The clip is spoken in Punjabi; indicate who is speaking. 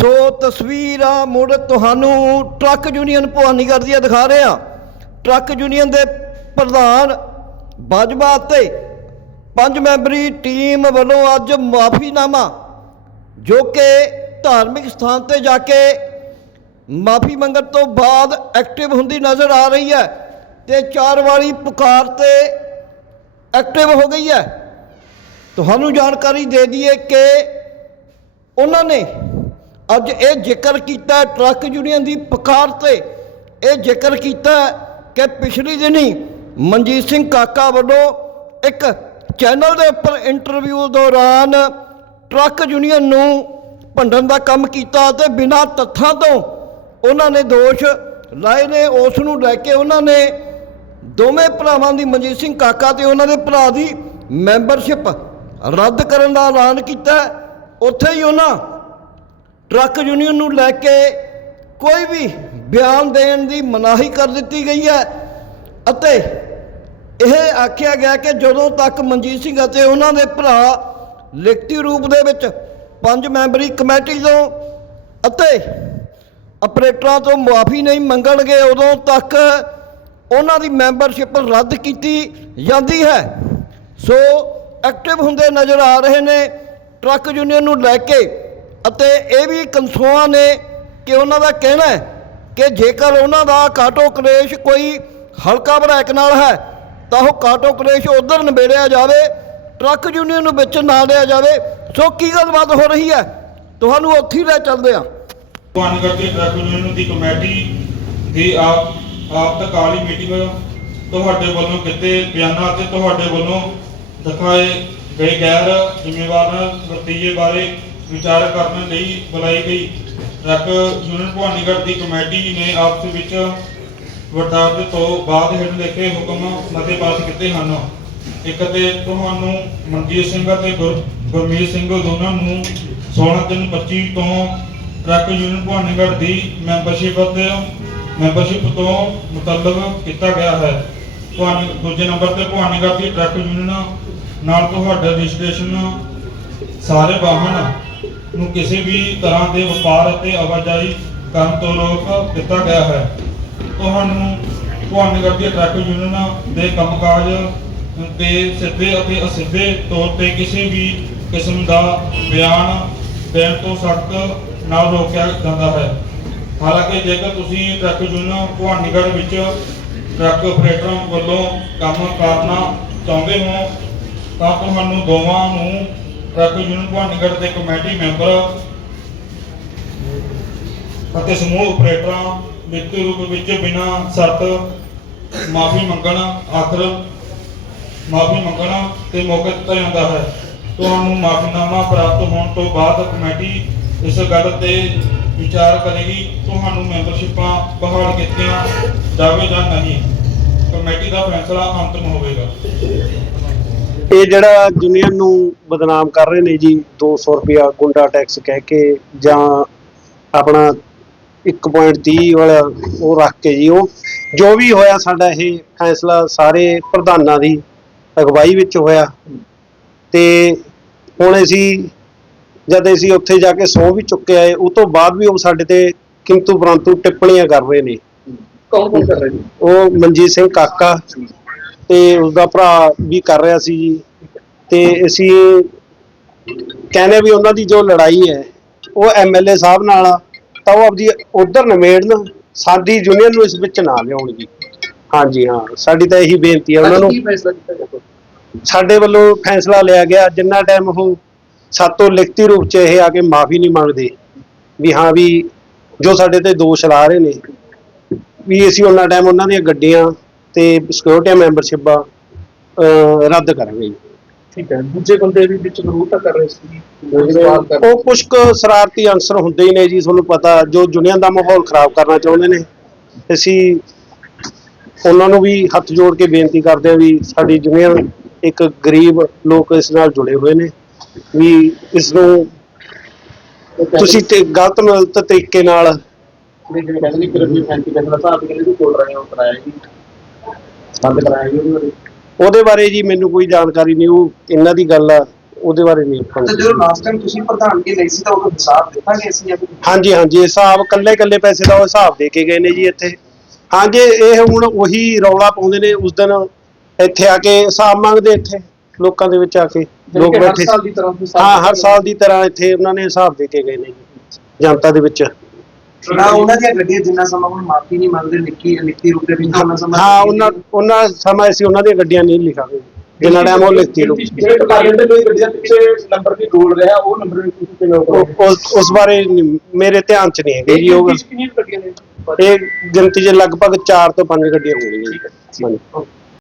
Speaker 1: ਸੋ ਤਸਵੀਰਾਂ ਮੁੜ ਤੁਹਾਨੂੰ ਟਰੱਕ ਯੂਨੀਅਨ ਭਵਾਨੀਗੜ੍ਹ ਦੀਆਂ ਦਿਖਾ ਰਹੇ ਹਾਂ। ਟਰੱਕ ਯੂਨੀਅਨ ਦੇ ਪ੍ਰਧਾਨ ਬਾਜਵਾ ਤੇ ਪੰਜ ਮੈਂਬਰੀ ਟੀਮ ਵੱਲੋਂ ਅੱਜ ਮਾਫੀਨਾਮਾ, ਜੋ ਕਿ ਧਾਰਮਿਕ ਸਥਾਨ ਤੇ ਜਾ ਕੇ ਮਾਫੀ ਮੰਗਣ ਤੋਂ ਬਾਅਦ ਐਕਟਿਵ ਹੁੰਦੀ ਨਜ਼ਰ ਆ ਰਹੀ ਹੈ ਤੇ ਚਾਰ ਵਾਲੀ ਪੁਕਾਰ ਤੇ ਐਕਟਿਵ ਹੋ ਗਈ ਹੈ। ਤੁਹਾਨੂੰ ਜਾਣਕਾਰੀ ਦੇ ਦਈਏ ਕਿ ਉਹਨਾਂ ਨੇ ਅੱਜ ਇਹ ਜ਼ਿਕਰ ਕੀਤਾ ਟਰੱਕ ਯੂਨੀਅਨ ਦੀ ਪੁਕਾਰ ਤੇ। ਇਹ ਜ਼ਿਕਰ ਕੀਤਾ ਕਿ ਪਿਛਲੀ ਦਿਨੀ ਮਨਜੀਤ ਸਿੰਘ ਕਾਕਾ ਵੱਲੋਂ ਇੱਕ ਚੈਨਲ ਦੇ ਉੱਪਰ ਇੰਟਰਵਿਊ ਦੌਰਾਨ ਟਰੱਕ ਯੂਨੀਅਨ ਨੂੰ ਭੰਡਣ ਦਾ ਕੰਮ ਕੀਤਾ ਤੇ ਬਿਨਾਂ ਤੱਥਾਂ ਤੋਂ ਉਹਨਾਂ ਨੇ ਦੋਸ਼ ਲਾਏ ਨੇ। ਉਸ ਨੂੰ ਲੈ ਕੇ ਉਹਨਾਂ ਨੇ ਦੋਵੇਂ ਭਰਾਵਾਂ ਦੀ, ਮਨਜੀਤ ਸਿੰਘ ਕਾਕਾ ਤੇ ਉਹਨਾਂ ਦੇ ਭਰਾ ਦੀ ਮੈਂਬਰਸ਼ਿਪ ਰੱਦ ਕਰਨ ਦਾ ਐਲਾਨ ਕੀਤਾ। ਉੱਥੇ ਹੀ ਉਹਨਾਂ ਟਰੱਕ ਯੂਨੀਅਨ ਨੂੰ ਲੈ ਕੇ ਕੋਈ ਵੀ ਬਿਆਨ ਦੇਣ ਦੀ ਮਨਾਹੀ ਕਰ ਦਿੱਤੀ ਗਈ ਹੈ ਅਤੇ ਇਹ ਆਖਿਆ ਗਿਆ ਕਿ ਜਦੋਂ ਤੱਕ ਮਨਜੀਤ ਸਿੰਘ ਅਤੇ ਉਹਨਾਂ ਦੇ ਭਰਾ ਲਿਖਤੀ ਰੂਪ ਦੇ ਵਿੱਚ ਪੰਜ ਮੈਂਬਰੀ ਕਮੇਟੀ ਤੋਂ ਅਤੇ ਆਪਰੇਟਰਾਂ ਤੋਂ ਮੁਆਫੀ ਨਹੀਂ ਮੰਗਣਗੇ, ਉਦੋਂ ਤੱਕ ਉਹਨਾਂ ਦੀ ਮੈਂਬਰਸ਼ਿਪ ਰੱਦ ਕੀਤੀ ਜਾਂਦੀ ਹੈ। ਸੋ ਐਕਟਿਵ ਹੁੰਦੇ ਨਜ਼ਰ ਆ ਰਹੇ ਨੇ, ਟਰੱਕ ਯੂਨੀਅਨ ਨੂੰ ਲੈ ਕੇ ਅਤੇ ਇਹ ਵੀ ਕਨਸੋਆਂ ਨੇ ਕਿ ਉਹਨਾਂ ਦਾ ਕਹਿਣਾ ਹੈ ਕਿ ਜੇਕਰ ਉਹਨਾਂ ਦਾ ਕਾਟੋ ਕਲੇਸ਼ ਕੋਈ ਹਲਕਾ ਵਿਧਾਇਕ ਨਾਲ ਹੈ, ਤਾਂ ਉਹ ਕਾਟੋ ਕਲੇਸ਼ ਉਧਰ ਨਿਬੇੜਿਆ ਜਾਵੇ, ਟਰੱਕ ਯੂਨੀਅਨ ਨੂੰ ਵਿੱਚ ਨਾ ਲਿਆ ਜਾਵੇ। ਸੋ ਕੀ ਗੱਲਬਾਤ ਹੋ ਰਹੀ ਹੈ? ਤੁਹਾਨੂੰ ਉੱਥੇ ਹੀ ਲੈ ਚੱਲਦੇ ਹਾਂ।
Speaker 2: ਭਵਾਨੀਗੜ੍ਹ ਦੀ ਟਰੱਕ ਯੂਨੀਅਨ ਦੀ ਕਮੇਟੀ ਦੀ ਆਪ ਆਪ ਤਕਾਲੀ ਮੀਟਿੰਗ ਤੁਹਾਡੇ ਵੱਲੋਂ ਕੀਤੇ ਬਿਆਨਾਂ ਅਤੇ ਤੁਹਾਡੇ ਵੱਲੋਂ ਦਿਖਾਏ ਗਏ ਗੈਰ ਜ਼ਿੰਮੇਵਾਰ ਵਰਤੀਏ ਬਾਰੇ ਵਿਚਾਰ ਕਰਨ ਲਈ ਬੁਲਾਈ ਗਈ। ਟਰੱਕ ਯੂਨੀਅਨ ਭਵਾਨੀਗੜ੍ਹ ਦੀ ਕਮੇਟੀ ਨੇ ਆਪਸ ਵਿੱਚ ਵਟਾਂਦਰੇ ਤੋਂ ਬਾਅਦ ਹੇਠ ਲਿਖੇ ਹੁਕਮ ਮਤੇ ਪਾਸ ਕੀਤੇ ਹਨ। ਇੱਕ ਤੇ ਤੁਹਾਨੂੰ ਮਨਜੀਤ ਸਿੰਘ ਅਤੇ ਗੁਰਮੀਤ ਸਿੰਘ ਦੋਨਾਂ ਨੂੰ 16 ਦਿਨ 25 ਤੋਂ ਟਰੱਕ ਯੂਨੀਅਨ ਭਵਾਨੀਗੜ੍ਹ ਦੀ ਮੈਂਬਰਸ਼ਿਪ ਅਤੇ ਮੈਂਬਰਸ਼ਿਪ ਤੋਂ ਮੁਤਲਬ ਕੀਤਾ ਗਿਆ ਹੈ। ਤੁਹਾਨੂੰ ਦੂਜੇ ਨੰਬਰ ਤੇ ਭਵਾਨੀਗੜ੍ਹ ਦੀ ਟਰੱਕ ਯੂਨੀਅਨ ਨਾਲ ਤੁਹਾਡਾ ਰਜਿਸਟ੍ਰੇਸ਼ਨ ਸਾਰੇ ਵਾਹਨ ਨੂੰ ਕਿਸੇ ਵੀ ਤਰ੍ਹਾਂ ਦੇ ਵਪਾਰ ਅਤੇ ਆਵਾਜਾਈ ਕਰਨ ਤੋਂ ਰੋਕ ਦਿੱਤਾ ਗਿਆ ਹੈ। ਤੁਹਾਨੂੰ ਭਵਾਨੀਗੜ੍ਹ ਦੀ ਟਰੱਕ ਯੂਨੀਅਨ ਦੇ ਕੰਮਕਾਜ ਤੇ ਸਿੱਧੇ ਅਤੇ ਅਸਿੱਧੇ ਤੌਰ ਤੇ ਕਿਸੇ ਵੀ ਕਿਸਮ ਦਾ ਬਿਆਨ ਦੇਣ ਤੋਂ ਸਖਤ ਨਾਲ ਰੋਕਿਆ ਜਾਂਦਾ ਹੈ। ਹਾਲਾਂਕਿ ਜੇਕਰ ਤੁਸੀਂ ਟਰੱਕ ਯੂਨੀਅਨ ਭਵਾਨੀਗੜ੍ਹ ਵਿੱਚ ਟਰੱਕ ਆਪਰੇਟਰਾਂ ਵੱਲੋਂ ਕੰਮ ਕਰਨਾ ਚਾਹੁੰਦੇ ਹੋ, ਤਾਂ ਤੁਹਾਨੂੰ ਦੋਵਾਂ ਨੂੰ ਟਰੱਕ ਯੂਨੀਅਨ ਭਵਾਨੀਗੜ੍ਹ ਦੇ ਕਮੇਟੀ ਮੈਂਬਰ ਅਤੇ ਸਮੂਹ ਆਪਰੇਟਰਾਂ ਲਿਖਤੀ ਰੂਪ ਵਿੱਚ ਬਿਨਾਂ ਸ਼ਰਤ ਮਾਫੀ ਮੰਗਣ, ਆਖਰ ਮਾਫੀ ਮੰਗਣ ਤੇ ਮੌਕਾ ਦਿੱਤਾ ਜਾਂਦਾ ਹੈ। ਤੁਹਾਨੂੰ ਮਾਫੀਨਾਮਾ ਪ੍ਰਾਪਤ ਹੋਣ ਤੋਂ ਬਾਅਦ ਕਮੇਟੀ ਇਸ ਗੱਲ ਤੇ ਵਿਚਾਰ ਕਰੇਗੀ, ਤੁਹਾਨੂੰ ਮੈਂਬਰਸ਼ਿਪਾਂ ਬਹਾਲ ਕੀਤੀਆਂ ਜਾਵੇ ਜਾਂ ਨਹੀਂ। ਕਮੇਟੀ ਦਾ ਫੈਸਲਾ ਅੰਤਮ ਹੋਵੇਗਾ।
Speaker 3: ਇਹ ਜਿਹੜਾ ਯੂਨੀਅਨ ਨੂੰ ਬਦਨਾਮ ਕਰ ਰਹੇ ਨੇ ਜੀ 200 ਰੁਪਿਆ ਗੁੰਡਾ ਟੈਕਸ ਕਹਿ ਕੇ ਜਾਂ ਆਪਣਾ 1.30 ਵਾਲਾ ਉਹ ਰੱਖ ਕੇ ਜੀ ਉਹ ਜੋ ਵੀ ਹੋਇਆ ਸਾਡਾ ਇਹ ਫੈਸਲਾ ਸਾਰੇ ਪ੍ਰਧਾਨਾਂ ਦੀ ਅਗਵਾਈ ਵਿੱਚ ਹੋਇਆ। ਤੇ ਹੁਣ ਅਸੀਂ ਜਦ ਅਸੀਂ ਉੱਥੇ ਜਾ ਕੇ ਸੌ ਵੀ ਚੁੱਕੇ ਆਏ ਉਹ ਤੋਂ ਬਾਅਦ ਵੀ ਉਹ ਸਾਡੇ ਤੇ ਕਿੰਤੂ ਪਰੰਤੂ ਟਿੱਪਣੀਆਂ ਕਰ ਰਹੇ ਨੇ।
Speaker 4: ਕੌਣ ਕੌਣ ਕਰ ਰਹੇ ਜੀ?
Speaker 3: ਉਹ ਮਨਜੀਤ ਸਿੰਘ ਕਾਕਾ ਤੇ ਉਸਦਾ ਭਰਾ ਵੀ ਕਰ ਰਿਹਾ ਸੀ ਜੀ। ਤੇ ਅਸੀਂ ਕਹਿੰਦੇ ਵੀ ਉਹਨਾਂ ਦੀ ਜੋ ਲੜਾਈ ਹੈ ਉਹ ਐਮਐਲਏ ਸਾਹਿਬ ਨਾਲ ਆ ਤਾਂ ਉਹ ਆਪਦੀ ਉਧਰ ਨਿਮੇੜਨ ਸਾਡੀ ਯੂਨੀਅਨ ਨੂੰ ਇਸ ਵਿੱਚ ਨਾ ਲਿਆਉਣ ਜੀ। ਹਾਂਜੀ ਹਾਂ ਸਾਡੀ ਤਾਂ ਇਹੀ ਬੇਨਤੀ ਹੈ ਉਹਨਾਂ ਨੂੰ ਸਾਡੇ ਵੱਲੋਂ ਫੈਸਲਾ ਲਿਆ ਗਿਆ ਜਿੰਨਾ ਟਾਈਮ ਉਹ ਸਾਤੋਂ ਲਿਖਤੀ ਰੂਪ 'ਚ ਇਹ ਆ ਕੇ ਮਾਫੀ ਨਹੀਂ ਮੰਗਦੇ ਵੀ ਹਾਂ ਵੀ ਜੋ ਸਾਡੇ ਤੇ ਦੋਸ਼ ਲਾ ਰਹੇ ਨੇ ਵੀ ਅਸੀਂ ਉਹਨਾਂ ਟਾਈਮ ਉਹਨਾਂ ਦੀਆਂ ਗੱਡੀਆਂ ਤੇ ਸਿਕਿਉਰਿਟੀ ਮੈਂਬਰਸ਼ਿਪਾਂ ਅਹ, ਰੱਦ ਕਰਾਂਗੇ ਜੀ।
Speaker 4: ਠੀਕ ਹੈ ਦੂਜੇ ਬੰਦੇ ਵੀ ਵਿੱਚ ਤਾਂ ਕਰ ਰਹੇ ਸੀ ਕਰ
Speaker 3: ਉਹ ਕੁਝ ਕੁ ਸ਼ਰਾਰਤੀ ਅਨਸਰ ਹੁੰਦੇ ਹੀ ਨੇ ਜੀ ਤੁਹਾਨੂੰ ਪਤਾ ਜੋ ਯੂਨੀਅਨ ਦਾ ਮਾਹੌਲ ਖਰਾਬ ਕਰਨਾ ਚਾਹੁੰਦੇ ਨੇ। ਅਸੀਂ ਉਹਨਾਂ ਨੂੰ ਵੀ ਹੱਥ ਜੋੜ ਕੇ ਬੇਨਤੀ ਕਰਦੇ ਹਾਂ ਵੀ ਸਾਡੀ ਯੂਨੀਅਨ ਇੱਕ ਗਰੀਬ ਲੋਕ ਇਸ ਨਾਲ ਜੁੜੇ ਹੋਏ ਨੇ। ਵੀ ਇਸ ਨੂੰ ਤੁਸੀਂ ਤੇ ਗਲਤ ਮਲਤ ਤਰੀਕੇ ਨਾਲ
Speaker 4: ਜਿਹੜੇ ਕਹਿੰਦੇ ਨੇ ਕਿ ਰਵੀ ਫੈਂਸੀ ਕਹਿੰਦਾ ਸਾਹਿਬ ਕਹਿੰਦੇ ਕੋਲ ਰਹੇ ਹੋ ਕਰਾਇਆ ਜੀ ਬੰਦ ਕਰਾਇਆ ਜੀ ਉਹਦੇ ਬਾਰੇ
Speaker 3: ਉਹਦੇ ਬਾਰੇ ਜੀ ਮੈਨੂੰ ਕੋਈ ਜਾਣਕਾਰੀ ਨਹੀਂ ਉਹ ਇਹਨਾਂ ਦੀ ਗੱਲ ਆ ਉਹਦੇ ਬਾਰੇ ਨਹੀਂ ਆਪਾਂ
Speaker 4: ਜਦੋਂ ਲਾਸਟ ਟਾਈਮ ਤੁਸੀਂ ਪ੍ਰਧਾਨਗੀ ਲਈ ਸੀ ਤਾਂ ਉਦੋਂ ਹਿਸਾਬ ਦਿੱਤਾ ਗਿਆ ਸੀ ਜਾਂ
Speaker 3: ਹਾਂਜੀ ਹਾਂਜੀ ਹਿਸਾਬ ਕੱਲੇ ਕੱਲੇ ਪੈਸੇ ਦਾ ਉਹ ਹਿਸਾਬ ਦੇ ਕੇ ਗਏ ਨੇ ਜੀ ਇੱਥੇ। ਹਾਂਜੀ ਇਹ ਹੁਣ ਉਹੀ ਰੌਲਾ ਪਾਉਂਦੇ ਨੇ ਉਸ ਦਿਨ ਇੱਥੇ ਆ ਕੇ ਹਿਸਾਬ ਮੰਗਦੇ ਇੱਥੇ ਲੋਕਾਂ ਦੇ ਵਿੱਚ ਆ ਕੇ ਲੋਕ ਬੈਠੇ
Speaker 4: ਸਾਲ ਦੀ ਤਰ੍ਹਾਂ ਹਿਸਾਬ
Speaker 3: ਹਾਂ ਹਰ ਸਾਲ ਦੀ ਤਰ੍ਹਾਂ ਇੱਥੇ ਉਹਨਾਂ ਨੇ ਹਿਸਾਬ ਦੇ ਕੇ ਗਏ ਨੇ ਜੀ, ਜਨਤਾ ਦੇ ਵਿੱਚ।
Speaker 4: ਨਾ ਉਹਨਾਂ ਦੀਆਂ ਗੱਡੀਆਂ ਜਿੰਨਾ ਸਮਾਂ ਹੁਣ ਮਾਫੀ ਨਹੀਂ ਮੰਗਦੇ ਨਿੱਕੀ ਨਿੱਕੀ ਰੂਪ ਦੇ ਵਿੱਚ ਉਹਨਾਂ ਸਮਾਂ
Speaker 3: ਹਾਂ ਉਹਨਾਂ ਉਹਨਾਂ ਸਮਾਂ ਅਸੀਂ ਉਹਨਾਂ ਦੀਆਂ ਗੱਡੀਆਂ ਨਹੀਂ ਲਿਖਾਂਗੇ। ਜਿੰਨਾ ਟਾਈਮ ਉਹ ਲਿਖਤੀ ਰੋ
Speaker 4: ਜਿਹੜੇ ਟਕਾਲੇ ਦੇ ਕੋਈ ਗੱਡੀਆਂ ਪਿੱਛੇ ਨੰਬਰ ਦੀ ਡੋਲ ਰਿਹਾ ਉਹ ਨੰਬਰ ਵੀ ਤੁਸੀਂ ਕਿਵੇਂ
Speaker 3: ਉਹ- ਉਸ ਬਾਰੇ ਮੇਰੇ ਧਿਆਨ ਚ ਨਹੀਂ ਹੈਗੇ ਜੀ ਉਹ
Speaker 4: ਕਿੰਨੀਆਂ ਗੱਡੀਆਂ ਨੇ?
Speaker 3: ਇਹ ਗਿਣਤੀ 'ਚ ਲਗਭਗ 4 ਤੋਂ 5 ਗੱਡੀਆਂ ਹੋਣਗੀਆਂ ਜੀ। ਹਾਂਜੀ।